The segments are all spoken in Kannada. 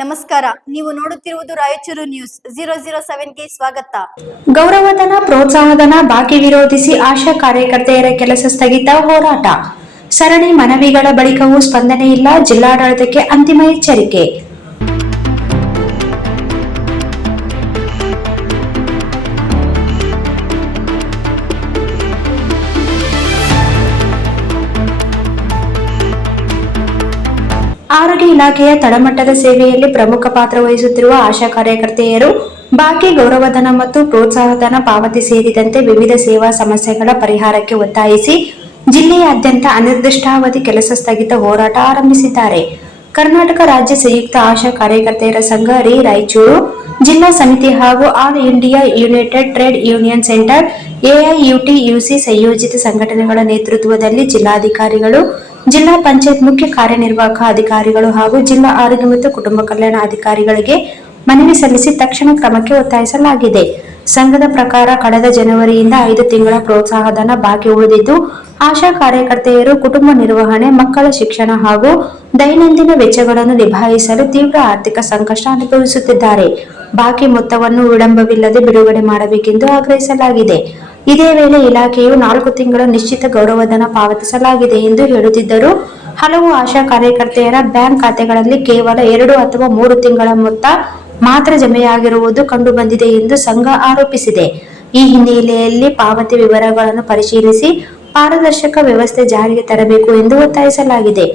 ನಮಸ್ಕಾರ, ನೀವು ನೋಡುತ್ತಿರುವುದು ರಾಯಚೂರು ನ್ಯೂಸ್ 007ಗೆ ಸ್ವಾಗತ. ಗೌರವಧನ, ಪ್ರೋತ್ಸಾಹಧನ ಬಾಕಿ ವಿರೋಧಿಸಿ ಆಶಾ ಕಾರ್ಯಕರ್ತೆಯರ ಕೆಲಸ ಸ್ಥಗಿತ ಹೋರಾಟ. ಸರಣಿ ಮನವಿಗಳ ಬಳಿಕವೂ ಸ್ಪಂದನೆ ಇಲ್ಲ, ಜಿಲ್ಲಾಡಳಿತಕ್ಕೆ ಅಂತಿಮ ಎಚ್ಚರಿಕೆ. ಆರೋಗ್ಯ ಇಲಾಖೆಯ ತಳಮಟ್ಟದ ಸೇವೆಯಲ್ಲಿ ಪ್ರಮುಖ ಪಾತ್ರ ವಹಿಸುತ್ತಿರುವ ಆಶಾ ಕಾರ್ಯಕರ್ತೆಯರು ಬಾಕಿ ಗೌರವಧನ ಮತ್ತು ಪ್ರೋತ್ಸಾಹಧನ ಪಾವತಿ ಸೇರಿದಂತೆ ವಿವಿಧ ಸೇವಾ ಸಮಸ್ಯೆಗಳ ಪರಿಹಾರಕ್ಕೆ ಒತ್ತಾಯಿಸಿ ಜಿಲ್ಲೆಯಾದ್ಯಂತ ಅನಿರ್ದಿಷ್ಟಾವಧಿ ಕೆಲಸ ಸ್ಥಗಿತ ಹೋರಾಟ ಆರಂಭಿಸಿದ್ದಾರೆ. ಕರ್ನಾಟಕ ರಾಜ್ಯ ಸಂಯುಕ್ತ ಆಶಾ ಕಾರ್ಯಕರ್ತೆಯರ ಸಂಘ ರಾಯಚೂರು ಜಿಲ್ಲಾ ಸಮಿತಿ ಹಾಗೂ all India United trade union centre AIUTUC ಸಂಯೋಜಿತ ಸಂಘಟನೆಗಳ ನೇತೃತ್ವದಲ್ಲಿ ಜಿಲ್ಲಾಧಿಕಾರಿಗಳು, ಜಿಲ್ಲಾ ಪಂಚಾಯತ್ ಮುಖ್ಯ ಕಾರ್ಯನಿರ್ವಾಹಕ ಅಧಿಕಾರಿಗಳು ಹಾಗೂ ಜಿಲ್ಲಾ ಆರೋಗ್ಯ ಮತ್ತು ಕುಟುಂಬ ಕಲ್ಯಾಣ ಅಧಿಕಾರಿಗಳಿಗೆ ಮನವಿ ಸಲ್ಲಿಸಿ ತಕ್ಷಣ ಕ್ರಮಕ್ಕೆ ಒತ್ತಾಯಿಸಲಾಗಿದೆ. ಸಂಘದ ಪ್ರಕಾರ ಕಳೆದ ಜನವರಿಯಿಂದ 5 ತಿಂಗಳ ಪ್ರೋತ್ಸಾಹಧನ ಬಾಕಿ ಉಳಿದಿದ್ದು, ಆಶಾ ಕಾರ್ಯಕರ್ತೆಯರು ಕುಟುಂಬ ನಿರ್ವಹಣೆ, ಮಕ್ಕಳ ಶಿಕ್ಷಣ ಹಾಗೂ ದೈನಂದಿನ ವೆಚ್ಚಗಳನ್ನು ನಿಭಾಯಿಸಲು ತೀವ್ರ ಆರ್ಥಿಕ ಸಂಕಷ್ಟ ಅನುಭವಿಸುತ್ತಿದ್ದಾರೆ. ಬಾಕಿ ಮೊತ್ತವನ್ನು ವಿಳಂಬವಿಲ್ಲದೆ ಬಿಡುಗಡೆ ಮಾಡಬೇಕೆಂದು ಆಗ್ರಹಿಸಲಾಗಿದೆ. ಇದೇ ವೇಳೆ ಇಲಾಖೆಯು 4 ತಿಂಗಳ ನಿಶ್ಚಿತ ಗೌರವಧನ ಪಾವತಿಸಲಾಗಿದೆ ಎಂದು ಹೇಳುತ್ತಿದ್ದರೂ ಹಲವು ಆಶಾ ಕಾರ್ಯಕರ್ತೆಯರ ಬ್ಯಾಂಕ್ ಖಾತೆಗಳಲ್ಲಿ ಕೇವಲ 2 ಅಥವಾ 3 ತಿಂಗಳ ಮೊತ್ತ ಮಾತ್ರ ಜಮೆಯಾಗಿರುವುದು ಕಂಡುಬಂದಿದೆ ಎಂದು ಸಂಘ ಆರೋಪಿಸಿದೆ. ಈ ಹಿನ್ನೆಲೆಯಲ್ಲಿ ಪಾವತಿ ವಿವರಗಳನ್ನು ಪರಿಶೀಲಿಸಿ ಪಾರದರ್ಶಕ ವ್ಯವಸ್ಥೆ ಜಾರಿಗೆ ತರಬೇಕು ಎಂದು ಒತ್ತಾಯಿಸಲಾಗಿದೆ.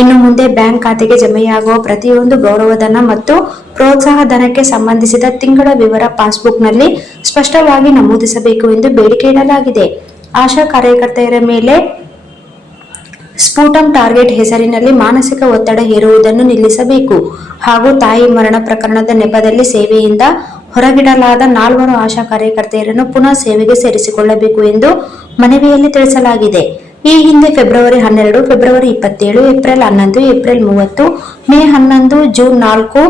ಇನ್ನು ಮುಂದೆ ಬ್ಯಾಂಕ್ ಖಾತೆಗೆ ಜಮೆಯಾಗುವ ಪ್ರತಿಯೊಂದು ಗೌರವಧನ ಮತ್ತು ಪ್ರೋತ್ಸಾಹಧನಕ್ಕೆ ಸಂಬಂಧಿಸಿದ ತಿಂಗಳ ವಿವರ ಪಾಸ್ಬುಕ್ನಲ್ಲಿ ಸ್ಪಷ್ಟವಾಗಿ ನಮೂದಿಸಬೇಕು ಎಂದು ಬೇಡಿಕೆ ಇಡಲಾಗಿದೆ. ಆಶಾ ಕಾರ್ಯಕರ್ತೆಯರ ಮೇಲೆ ಸ್ಪೂಟಂ ಟಾರ್ಗೆಟ್ ಹೆಸರಿನಲ್ಲಿ ಮಾನಸಿಕ ಒತ್ತಡ ಹೇರುವುದನ್ನು ನಿಲ್ಲಿಸಬೇಕು ಹಾಗೂ ತಾಯಿ ಮರಣ ಪ್ರಕರಣದ ನೆಪದಲ್ಲಿ ಸೇವೆಯಿಂದ ಹೊರಗಿಡಲಾದ 4 ಆಶಾ ಕಾರ್ಯಕರ್ತೆಯರನ್ನು ಪುನಃ ಸೇವೆಗೆ ಸೇರಿಸಿಕೊಳ್ಳಬೇಕು ಎಂದು ಮನವಿಯಲ್ಲಿ ತಿಳಿಸಲಾಗಿದೆ. ಈ ಹಿಂದೆ February 12, February 27, April 11, April 30, May 11, June 4,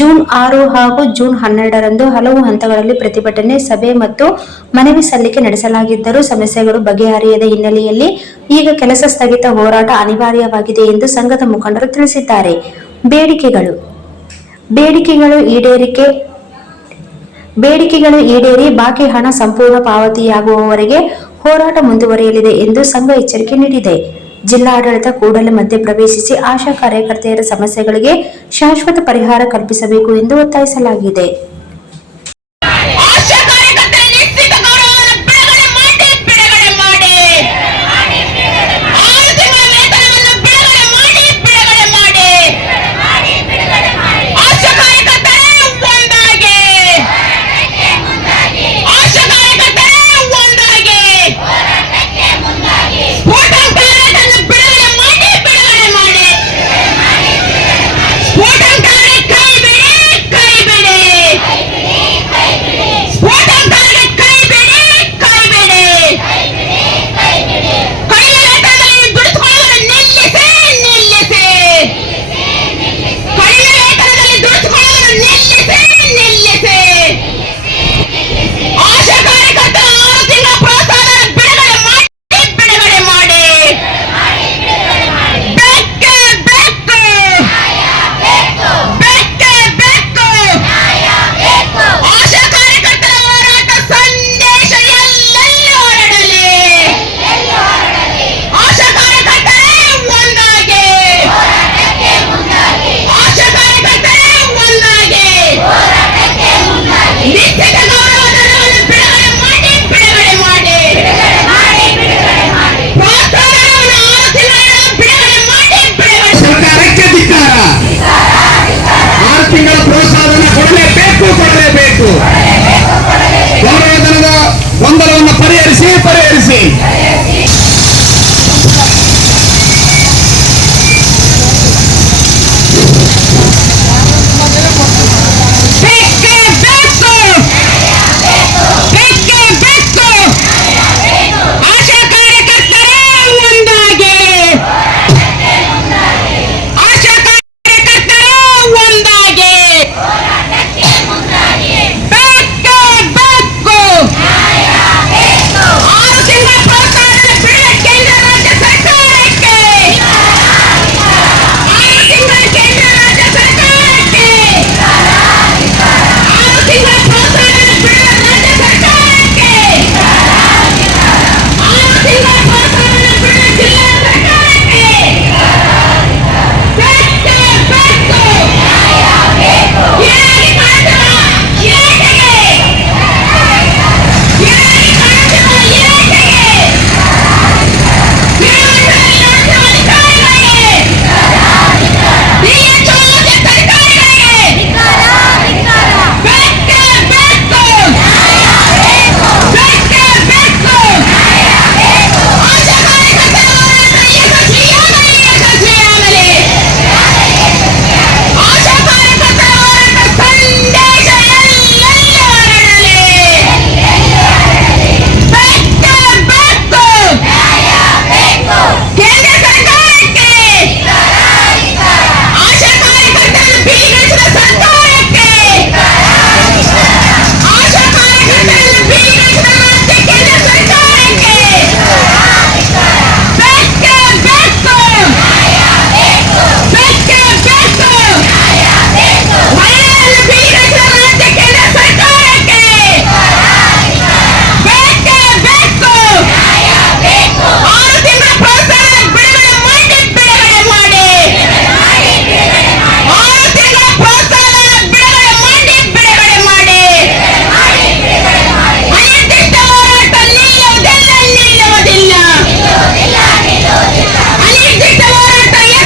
June 6 ಹಾಗೂ ಜೂನ್ 12ರಂದು ಹಲವು ಹಂತಗಳಲ್ಲಿ ಪ್ರತಿಭಟನೆ, ಸಭೆ ಮತ್ತು ಮನವಿ ಸಲ್ಲಿಕೆ ನಡೆಸಲಾಗಿದ್ದರೂ ಸಮಸ್ಯೆಗಳು ಬಗೆಹರಿಯದ ಹಿನ್ನೆಲೆಯಲ್ಲಿ ಈಗ ಕೆಲಸ ಸ್ಥಗಿತ ಹೋರಾಟ ಅನಿವಾರ್ಯವಾಗಿದೆ ಎಂದು ಸಂಘದ ಮುಖಂಡರು ತಿಳಿಸಿದ್ದಾರೆ. ಬೇಡಿಕೆಗಳು ಈಡೇರಿ ಬಾಕಿ ಹಣ ಸಂಪೂರ್ಣ ಪಾವತಿಯಾಗುವವರೆಗೆ ಹೋರಾಟ ಮುಂದುವರಿಯಲಿದೆ ಎಂದು ಸಂಘ ಎಚ್ಚರಿಕೆ ನೀಡಿದೆ. ಜಿಲ್ಲಾಡಳಿತ ಕೂಡಲೇ ಮಧ್ಯಪ್ರವೇಶಿಸಿ ಆಶಾ ಕಾರ್ಯಕರ್ತೆಯರ ಸಮಸ್ಯೆಗಳಿಗೆ ಶಾಶ್ವತ ಪರಿಹಾರ ಕಲ್ಪಿಸಬೇಕು ಎಂದು ಒತ್ತಾಯಿಸಲಾಗಿದೆ. ತಿಂಗಳ ಪ್ರೋತ್ಸಾಹವನ್ನು ಕೊಡಲೇಬೇಕು.